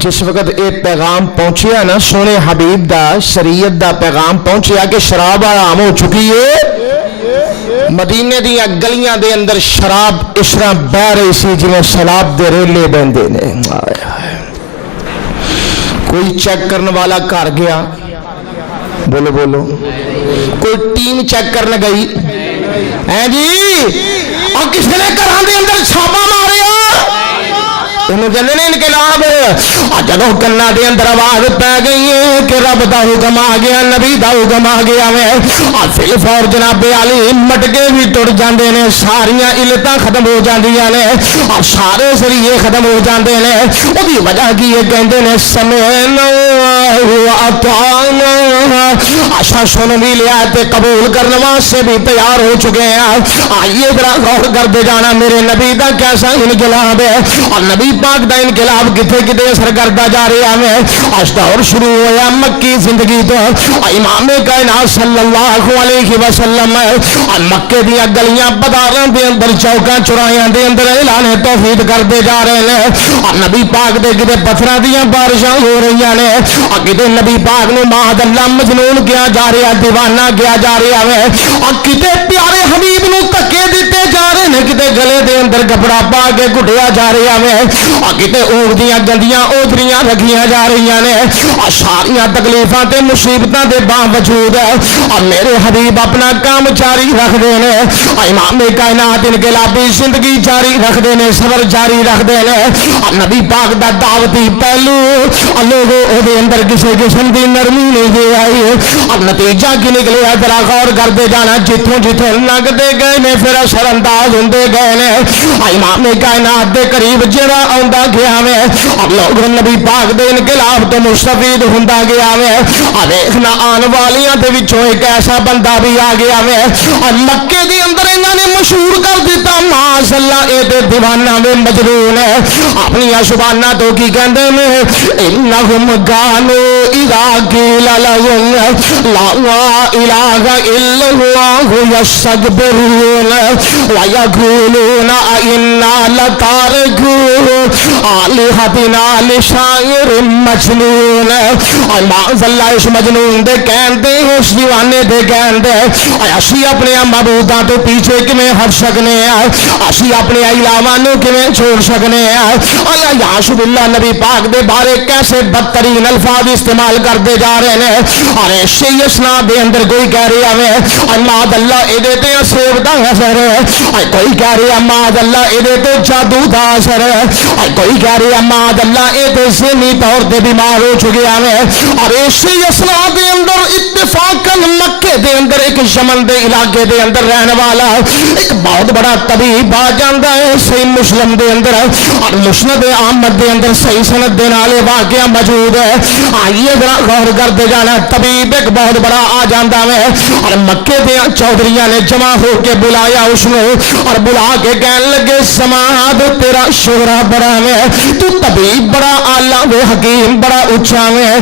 जिस वक्त ये पैगाम पहुंचिया ना सोने हबीब दा शरीयत दा पैगाम पहुंचिया कि शराब हराम हो चुकी है, मदीने दी गलियां दे अंदर शराब इस तरह बह रही सी जिवें शराब दे रेले बहते ने। कोई चेक करने वाला घर गया, बोलो बोलो, कोई टीम चेक करने गई है जी, और किसी ने घर के अंदर छापा मारिया, कहते ने इनकलाब। जदों कन्ना के अंदर आवाज पै गई है कि रब का हुक्म आ गया, नबी का हुक्म आ गया है, फिर फौर जनाबे आली मटके भी टुट जाते हैं, सारिया इलतां खत्म हो जांदियां ने और सारे सरीए खत्म हो जाते हैं। उसकी वजह की है, कहते हैं समय आशा सुन भी लिया ते कबूल करने वास्ते भी तैयार हो चुके हैं। आइए जरा गौर करते जाना मेरे नबी का कैसा इनकलाब है और नबी पाक दा इनकलाब किथे किथे असर करता जा रहा है। आज दौर शुरू होया मक्की जिंदगी तो इमाम कायनात सल्लल्लाहु अलैहि वसल्लम और मक्के दी गलियां बाजारां दे अंदर चौकां चौराहियां दे अंदर ऐलान तौहीद करते जा रहे हैं और नबी पाक दे किते पत्थरां दीयां बारिशां हो रही ने और किते नबी पाक नूं मादअल्लाह मजनून किया जा रहा, दीवाना किया जा रहा है और किते प्यारे हबीब नूं धक्के दिते जा रहे हैं, किते गले दे अंदर कपड़ा पा के घुटिया जा रहा है और किते ऊँट दियां गंदियां ओधरियां रखियां जा रही ने और सारियां तकलीफां ते मुसीबतां दे बावजूद और मेरे हबीब अपना काम जारी रखते हैं। इमाम कायनात इनकलाबी जिंदगी जारी रखते हैं, सबर जारी रखते हैं और नबी पाक दा दावती पहलू और लोगों ओदे अंदर किसी किस्म की नरमी नहीं आई और नतीजा की निकलिया जरा गौर करते जाना। जिथों जिथों लगते गए ने फिर असर अंदाज होंगे गए ने। इमाम कायनात के करीब जरा आंदा गया है और लोग नबी पाक दे इनकलाब तो मुस्तफीद होंदा गया है और देखना आने वालियां दे विचों एक ऐसा बंदा भी आ गया है और मक्के दे अंदर इन्होंने मशहूर कर दिता माशाअल्लाह ये ते दीवाना में मजनून है। अपनी जुबाना तो की कहते हैं इन्नहुम कानू इज़ा क़ीला लहुम ला इलाहा इल्लल्लाहु यस्तकबिरून व यक़ूलून इन्ना लतारिकू आलिहतिना लिशाइरिन मजनून। और माज़अल्लाह इस मजनून दे कहते उस दीवाने दे कहते असी अपने महबूबा तो पीछे किवें हट सकने असी अपने इलावा नूं किवें छोड़ सकने याशुबिल्लाह नबी पाक दे बारे कैसे बदतरीन अल्फाज इस्तेमाल करते जा रहे हैं और ऐसे ही इसनाद दे अंदर कोई कह रहा है मादअल्लाह इहदे ते असूब दा असर है, कोई कह रहा मादअल्लाह इहदे ते जादू दा असर है, कोई कह रहा मादअल्लाह ये तो ज़हनी तौर पर बीमार हो चुके हैं और ऐसे ही इसनाद दे अंदर इत्तेफाकन मक्के दे अंदर एक यमन दे इलाके दे अंदर रहने वाला एक बहुत बड़ा तबीब आ जाता है सही मुस्लिम दे अंदर और मुस्नद अहमद दे अंदर सही सनद दे नाले वाक़या मौजूद है। आइए जरा गौर करते जाना। तबीब एक बहुत बड़ा आ जाता है और मक्के दे चौधरिया ने जमा होके बुलाया उसने और बुला के कहने लगे समाद तेरा शोहरा बड़ा है, तू तबीब बड़ा आला वे हकीम बड़ा उच्चा है।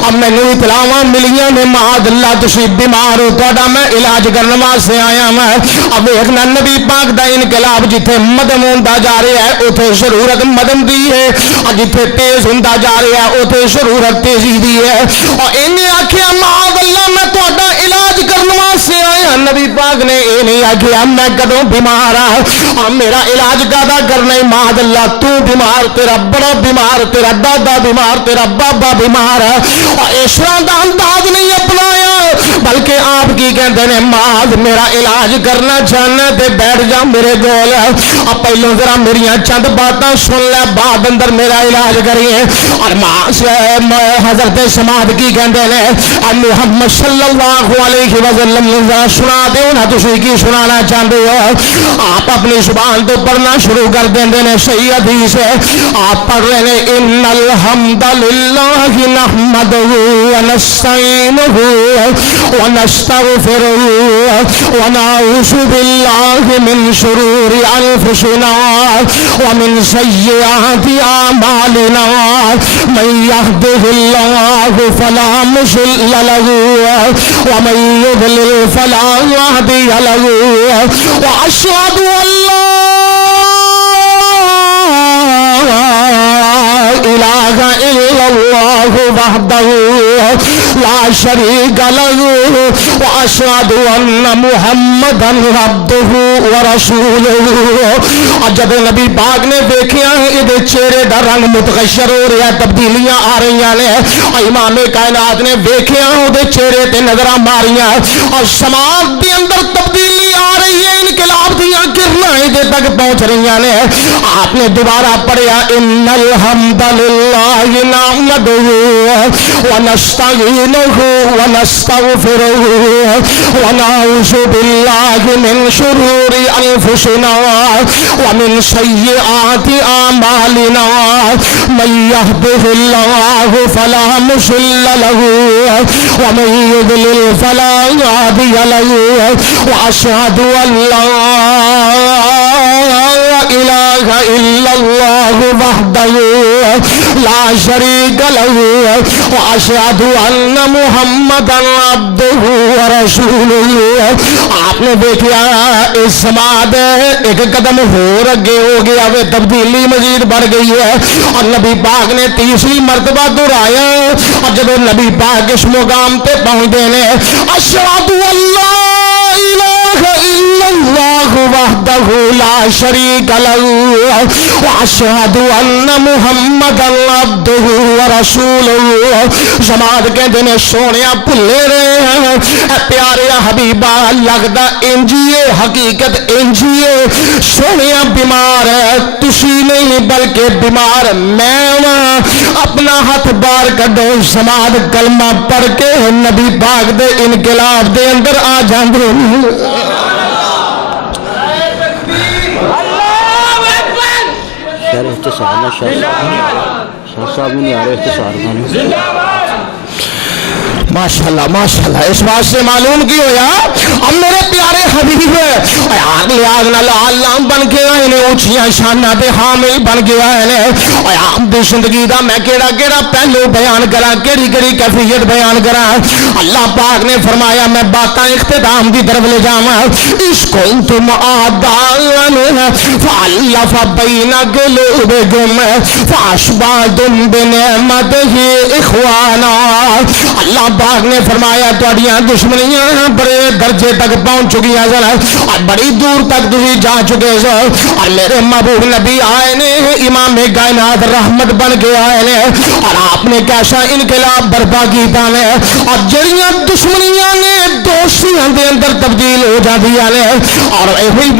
अब मैनू इतलावां मिलियां ने मादअल्लाह तुसीं बीमार हो, तुहाडा मैं इलाज करने वास्ते आया मैं। अब देखना नबी पाक दा इनकलाब जिथे मदम होंदा जा रहा है उथे जरूरत मदम दी है और जिथे तेज होंदा जा रहा है उथे जरूरत तेजी दी है। और इन्हें आखिया मादअल्लाह मैं तुहाडा इलाज करने वास्ते आया। नबी पाक ने ये नहीं आखिया मैं कदों बीमार आ मेरा इलाज कादा करना है। मादअल्लाह तू बीमार, तेरा बड़ा बीमार, तेरा दादा बीमार, तेरा बाबा बीमार है और इस तरह का अंदाज नहीं अपनाया बल्कि आप की कहते हैं माद मेरा इलाज करना चाहना ते बैठ जा मेरे कोल। अब पहलों जरा मेरिया चंद बातें सुन ले बाद अंदर मेरा इलाज करिए। और हजरत समाद की कहते हैं मुहम्मद सल्लल्लाहु अलैहि वसल्लम जरा सुना दो ना, तुसीं की सुनाना चाहते हो। आप अपनी जुबान तो पढ़ना शुरू कर देंगे ने सही हदीस है। आप पढ़ रहे हैं इन्नल हम्दुलिल्लाहि नहमदुहु व नस्तईनुहु व नस्तगफिरुहु व नऊज़ु बिल्लाहि मिन शुरूरि अनफुसिना व मिन सय्यिआति अमालिना मन यहदिहिल्लाहु फला मुज़िल्ल लहु व मन युज़लिल फला हादिय लहु व अशहदु अल्ला इलाहा وحدہ لا شریک لہ واشہد ان محمدا عبدہ ورسولہ۔ جب نبی پاک نے دیکھیا یہ چہرے دا رنگ متغیر ہو رہا ہے، تبدیلیاں آ رہی نے، امام کائنات نے دیکھیا وہ چہرے تے نظراں ماریاں اور سماعت دے اندر تبدیلی آ رہی ہے، انقلاب دیاں کرناں دے تک پہنچ رہی نے۔ آپ نے دوبارہ پڑھیا ان الحمد للہ نحمدہ ونستعینہ ونستغفرہ ونعوذ باللہ من شرور انفسنا ومن سیئات اعمالنا من یہدہ اللہ فلا مضل لہ ومن یضلل فلا ہادی لہ واشہد ان لا الہ الا اللہ وحدہ لا شریک لہ واشہد ان محمدا عبدہ ورسولہ۔ آپ نے دیکھا اس سماعت ایک قدم اور اگے ہو گیا، وہ تبدیلی مزید بڑھ گئی ہے اور نبی پاک نے تیسری مرتبہ دہرایا اور جب نبی پاک اس مقام پہ پہنچے نے اشہد ان لا الہ الا اللہ وحدہ لا شریک لہ واشہد ان محمدا عبدہ ورسولہ۔ جماعت کہتے ہیں سونیا بھلے رہے ہیں اے پیارے حبیبا، لگدا انجیے حقیقت انجیے سونیا بیمار ہے تسی نہیں بلکہ بیمار میں ہاں، اپنا ہاتھ باہر کڈو، جماعت کلمہ پڑھ کے نبی پاک دے انقلاب دے اندر آ جاندے۔ شہر اختصار شاہ صاحب نہیں آ رہے اختصار ماشاءاللہ ماشاءاللہ۔ اس بات سے معلوم کی ہویا اب میرے پیارے حبیب آگ لیاغ نال عالم بن کے آئے نے، اونچیاں شانہ دے حامل بن کے آئے نے، اور آپ دی زندگی دا میں کیڑا کیڑا پہلو بیان کرا، کیڑی کیڑی کیفیت بیان کرا۔ اللہ پاک نے فرمایا میں باتاں اختتام دی طرف لے جاواں، اس کنتم آدان فالف بین قلوبکم فاشبعتم بنعمتہ اخوانا۔ اللہ پاک نے فرمایا تہاڈیاں دشمنیاں بڑے درجے تک پہنچ چکی ہیں اور بڑی دور تک تسی جا چکے سو، اور میرے محبوب نبی آئے نے امام کائنات رحمت بن کے آئے نے، اور آپ نے کیسا انقلاب برپا کیتا نے، اور جڑیاں دشمنیاں نے دوستیاں دے اندر تبدیل ہو جاندیاں نے۔ اور یہی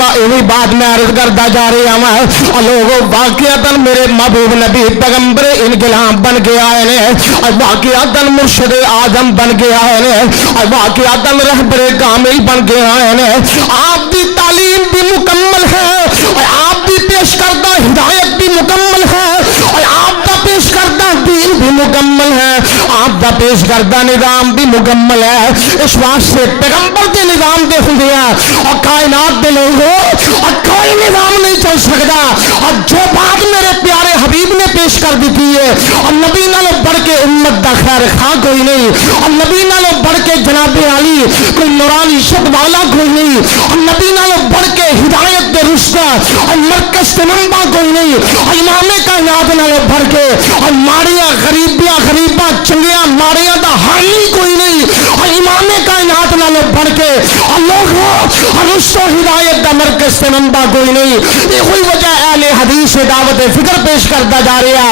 بات میں عرض کرتا جا رہا ہوں، اور لوگوں واقعتاً میرے محبوب نبی پیغمبر انقلاب بن کے آئے نے، اور واقعتاً مرشد آدم بن کے آئے نے، اور واقعتاً رہبر کامل بن کے آئے نے۔ آپ دی تعلیم بھی مکمل ہے اور آپ دی پیش کردہ ہدایت بھی مکمل ہے اور آپ دا پیش کردہ دین بھی مکمل ہے، آپ دا پیش کردہ نظام بھی مکمل ہے۔ اس واسطے پیغمبر دے نظام دے ہوندے اور کائنات دے لوگوں اور کوئی نظام نہیں چل سکتا، اور جو بات میرے پیارے حبیب نے پیش کر دیتی ہے، اور نبی نالوں بڑھ کے امت دا خیر خواہ کوئی نہیں، اور نبی نالوں بڑھ کے جناب علی کوئی نورانی شد والا کوئی نہیں، اور نبی نالوں بڑھ کے ہدایت دے رشتہ اور مرکز سے منبع کوئی نہیں، اور امام کائنات نالوں بڑھ کے اور ماڑیاں غریباں چنگیاں ماڑیاں دا حامی کوئی نہیں، اور امام کائنات نالوں بڑھ کے اور لوگوں اور رشتہ ہدایت دا مرکز سے منبع کوئی نہیں۔ یہ کوئی وجہ اہل حدیث سے دعوت فکر پیش کرتا جا رہا۔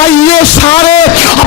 آئیے سارے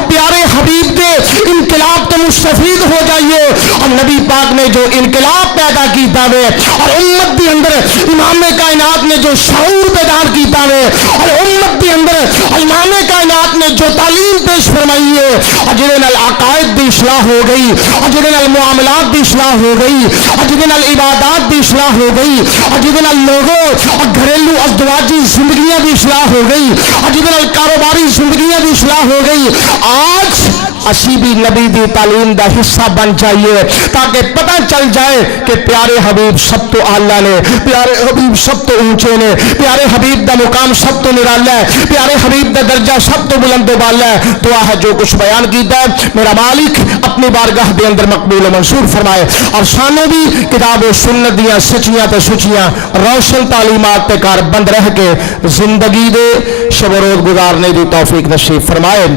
پیارے حبیب دے انقلاب تو مستفید ہو جائیے، اور نبی پاک نے جو انقلاب پیدا کیتا ہے اور امت کے اندر امام کائنات نے جو شعور بیدار کیتا ہے، اور امت کے اندر امام کائنات نے جو تعلیم پیش فرمائی ہے، اور جنہیں نال عقائد دی اصلاح ہو گئی، اور جنہیں نال معاملات دی اصلاح ہو گئی، اور جنہیں نال عبادات دی اصلاح ہو گئی، اور جنہیں نال لوگوں اور گھریلو ازدواجی زندگیاں دی اصلاح ہو گئی، اور جنہیں نال کاروباری زندگیاں دی اصلاح ہو گئی۔ آج اسی بھی نبی دی تعلیم دا حصہ بن جائیے تاکہ پتہ چل جائے کہ پیارے حبیب سب تو اعلیٰ نے، پیارے حبیب سب تو اونچے نے، پیارے حبیب دا مقام سب تو نرالا ہے، پیارے حبیب دا درجہ سب تو بلند و بالا ہے۔ دعا ہے جو کچھ بیان کیتا ہے میرا مالک اپنی بارگاہ دے اندر مقبول و منصور فرمائے، اور سانوں بھی کتاب و سنت دیاں سچیاں تے سچیاں روشن تعلیمات تے کار بند رہ کے زندگی دے شب و روز گزارنے دی توفیق نصیب فرمائے۔